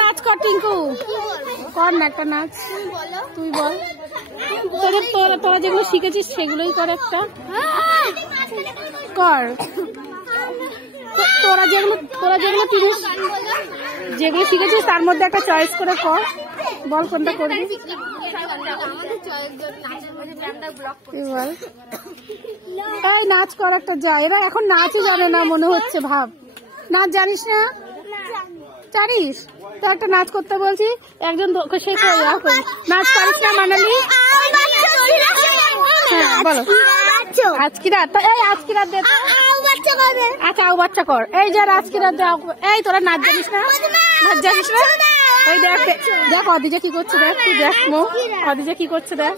নাচ কর টিঙ্কু, কর না একটা নাচ। তুই বল, তোরা যেগুলো শিখেছিস সেগুলোই কর একটা কর। তোরা যেগুলো যেগুলো শিখেছিস তার মধ্যে একটা চয়েস করে কর, বল কোনটা করবি। বল এই নাচ কর একটা যা। এরা এখন নাচই জানে না মনে হচ্ছে, ভাব নাচ জানিস না? জানিস তো, একটা নাচ করতে বলছি, একজন সে নাচ পারিস না মানালি? হ্যাঁ বলো। আজকে রাত, এই আজকে রাত দে। আচ্ছা আও বাচ্চা কর। এই যে আজকে রাত দে। এই তোরা নাচ জানিস না? নাচ জানিস না? ওই দেখ দেখ অদিজা কি করছে, দেখ তুই দেখ মো অদিজা কি করছে, দেখ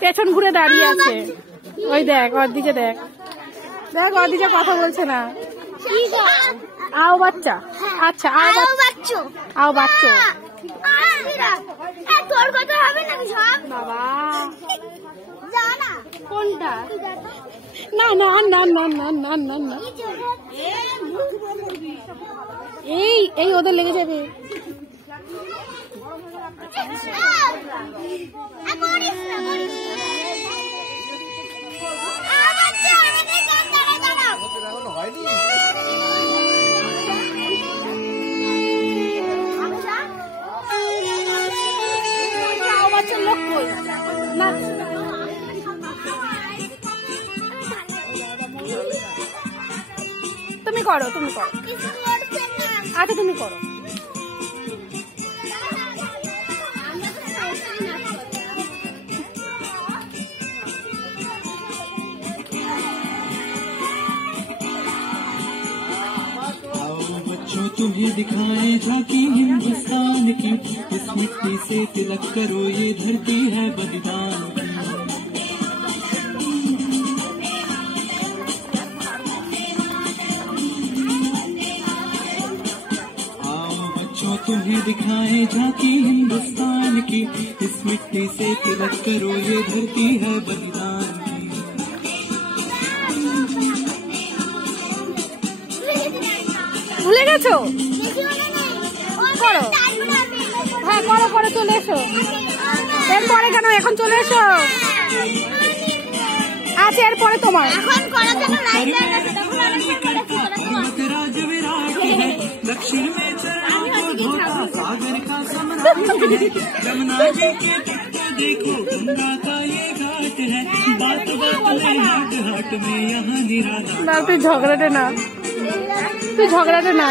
পেছন ঘুরে দাঁড়িয়ে আছে। ওই দেখ অদিকে, দেখ দেখ অদিজা কথা বলছে না। আও বাচ্চা। আচ্ছা আও বাচ্চা, আও বাচ্চা। তোর কথা হবে না বাবা জানা কোনটা? না না না না না না না না, এই ওদের লেগে যাবে। লোক কই না, তুমি করো, তুমি করো। আচ্ছা তুমি করো। तुम्हें दिखाए झांकी हिंदुस्तान की, इस मिट्टी से तिलक करो, ये धरती है बलिदान की। आओ बच्चों तुम्हें दिखाए झांकी हिंदुस्तान की, इस मिट्टी से तिलक करो, ये धरती है बलिदान की। ভুলে গেছো? করো, হ্যাঁ করো করো, চলে এসো। এরপরে কেন, এখন চলে এসো। আচ্ছা এরপরে তোমার। दक्षिण में सागर का जमुना जी के तट देखो, गंगा का ये घाट है, बात बात में हाट हाट में यहाँ निराला। তুই ঝগড়াটা না, তুই ঝগড়াটা না।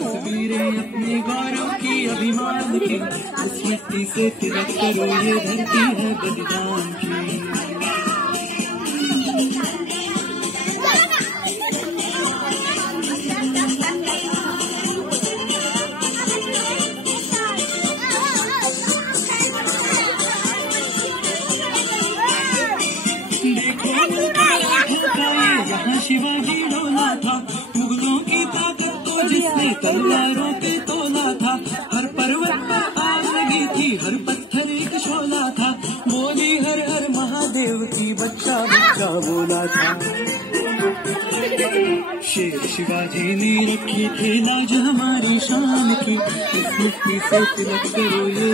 तस्वीरें अपने गौरव की, अभिमान की, इस मिट्टी से तिलक करो, ये धरती है बलिदान की। यहाँ शिवाजी डोला था, मुगलों की ताकत को जिसने तलवारों पे तोला था, हर पर्वत पर आग लगी थी, हर पत्थर एक शोला था, बोली हर हर महादेव की, बच्चा बच्चा बोला था। शेर शिवाजी ने रखी थी लाज हमारी शान की, इस मिट्टी से तिलक करो, ये